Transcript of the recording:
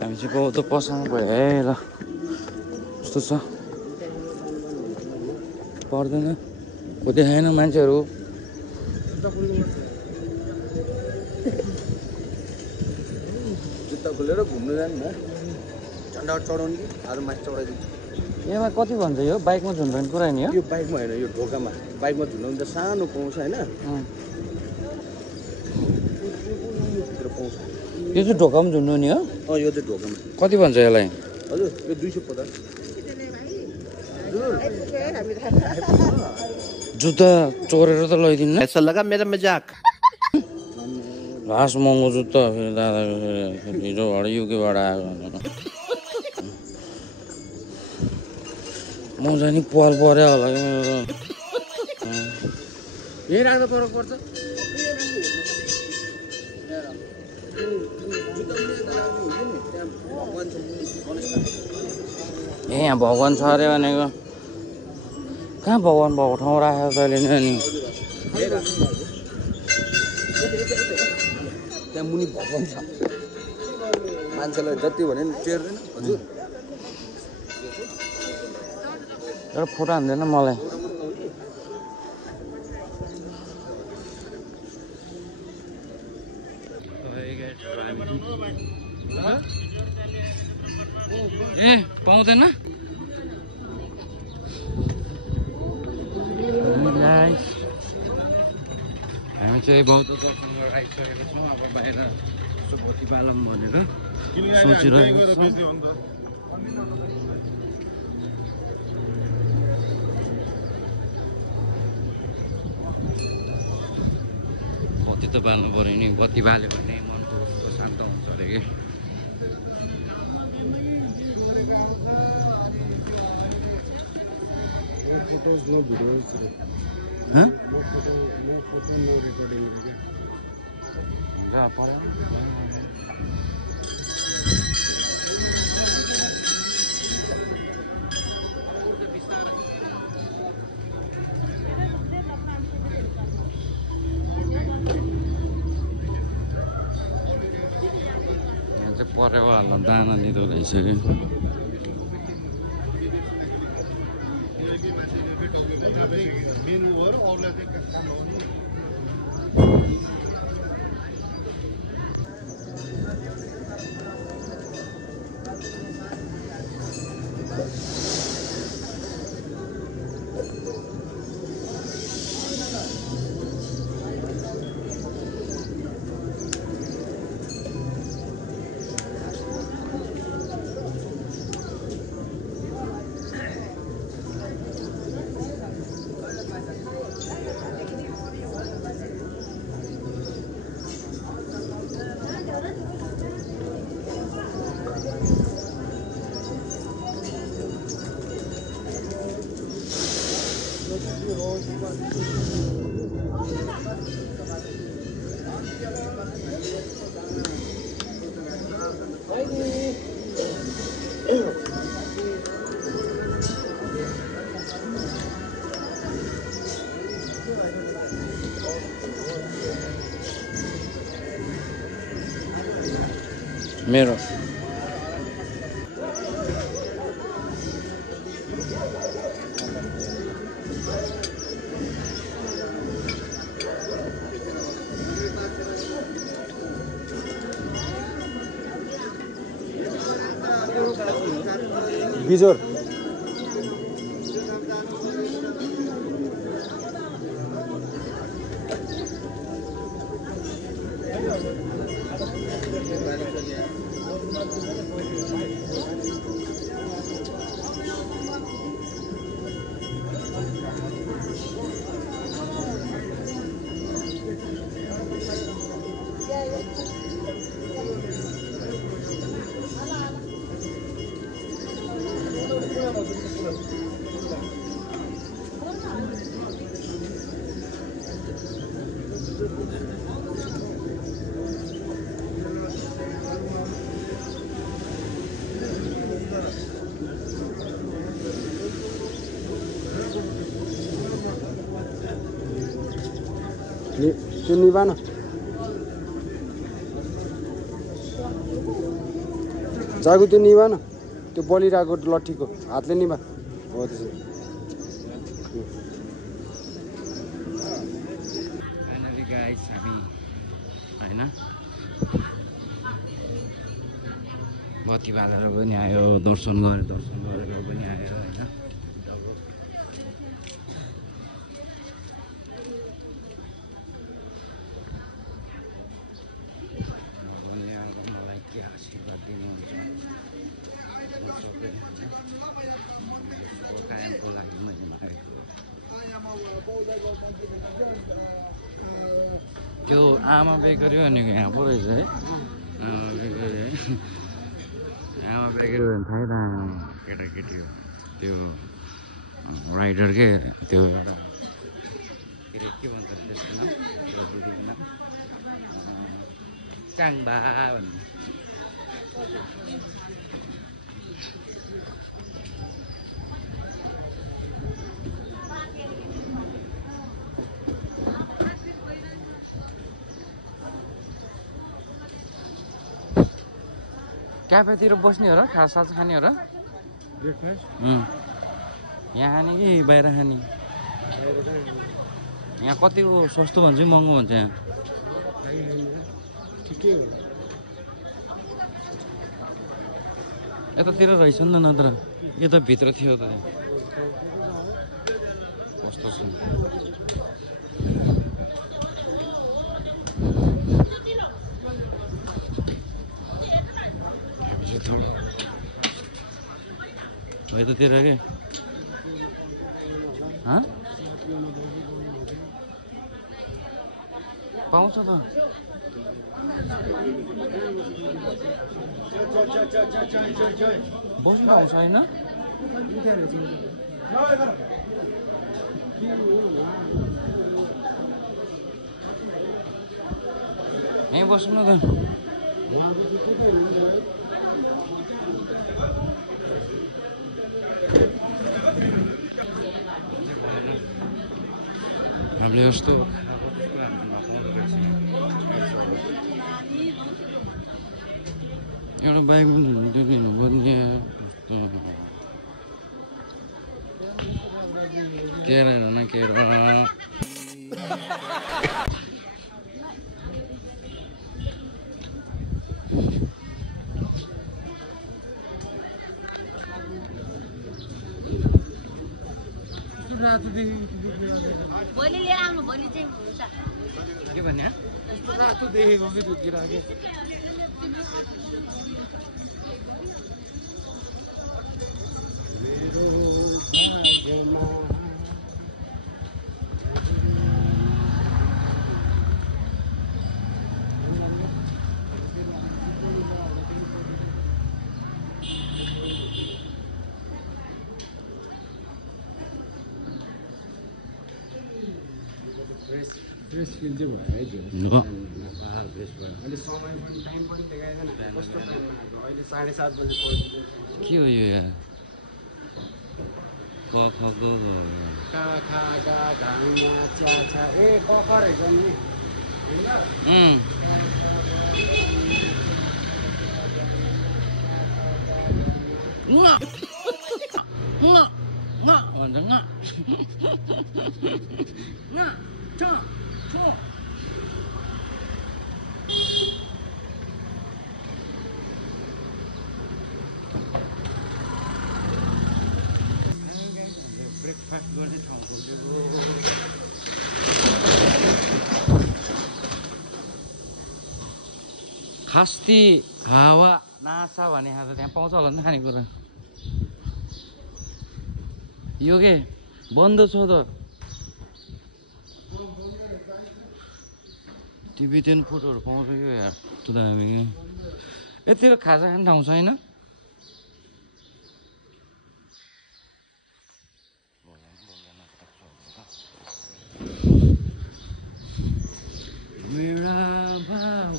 हामी चाहिँ गाउँ त पसँग भयो है ल कस्तो छ पर्दैन को देखाएन मान्छेहरू जुत्ता खोलेर घुम्नु जानु न झन्डा चढाउने कि आज माथि चढाइदिन्छु यसमा कति भन्छ यो बाइकमा झुन्ड्याउने कुरा नि हो यो बाइकमा होइन यो ढोकामा बाइकमा झुन्डाउनु त सानो पाउँछ होइन यो चाहिँ ढोकामा झुन्ड्याउने हो यो चाहिँ ढोकामा कति भन्छ यसलाई हजुर यो 250 जुत्ता चोरेर त लैदिनु ऐसा लगा मेरा मजाक लास्ट महँगो जुत्ता फेरि दादा हिजोबाट युकेबाट आएको म जाने पाल पऱ्यो होला कि यहीँ राख्दा फरक पर्छ ए यहाँ भगवान् छ अरे भनेको कहाँ भगवान् भएको ठाउँ राखेको तैँले नि अनि त्यहाँ मुनि भगवान् छ मान्छेलाई जति भने नि टेर्दैन हजुर एउटा फोटो हान्दैन मलाई ए पाउँदैन हामी चाहिँ बौद्ध दर्शन गरेर आइसकेको छौँ अब बाहिर यसो भोटी पालौँ भनेर सोचिरहेको छौँ बत्ती त बाल्नु पऱ्यो नि बत्ती बाल्यो भने मनको कस्तो शान्त हुन्छ अरे कि photos, no videos. Huh? No photo, no recording. Yeah, परेवा हाल्न दाना दिँदो रहेछ कि मेरो बिजोर त्यो निभान जागु त्यो निभा न त्यो बलिरहेको लट्ठीको हातले निभा हो त्यसो फाइनली गाइस हामी हैन बत्ती बालेर पनि आयो दर्शन गरेर पनि आयो हैन मलाई के आशीर्वाद दिनुहुन्छ कायमको लागि मैले मागेको त्यो आमा बेकरी भनेको यहाँ पो रहेछ है आमा बेकरी है आमा बेकरी भने थाहै थाहा केटाकेटी हो त्यो राइडर के त्यो एउटा के अरे के भन्छ त्यसको नाम त्यो दिदीको नाम चाङबा भन्ने क्याफेतिर बस्ने हो र खाससास खाने हो र यहाँ खाने कि बाहिर खाने यहाँ कतिको सस्तो भन्छ महँगो भन्छ यहाँ यतातिर रहेछ नि त नत्र यो त भित्र थियो त कस्तो छ यतातिर के पाउँछ त बस्नु पाउँछ होइन यहीँ बस्नु न त हामीले यस्तो एउटा बाइक पनि लिनुपर्ने केरा न केरा भोलि लिएर आउनु भोलि चाहिँ हुन्छ के भन्ने रातो देखेको कि त्यो राखे फ्रेस फिल चाहिँ भयो है अहिले समय पनि टाइम पनि देखाएन कस्तो अहिले 7:30 बजे के हो यो यार क ख ग का खा गा घाङमा च्या छा ए क ख रहेछ नि ब्रेकफास्ट गर्ने ठाउँ खास्ती हावा नासा भन्ने खाजा त्यहाँ पाउँछ होला नि खानेकुरा यो के बन्द छ त टिबेटन फुडहरू पाउँछ यो यार यतिर खाजा खाने ठाउँ छैन मेरा भाव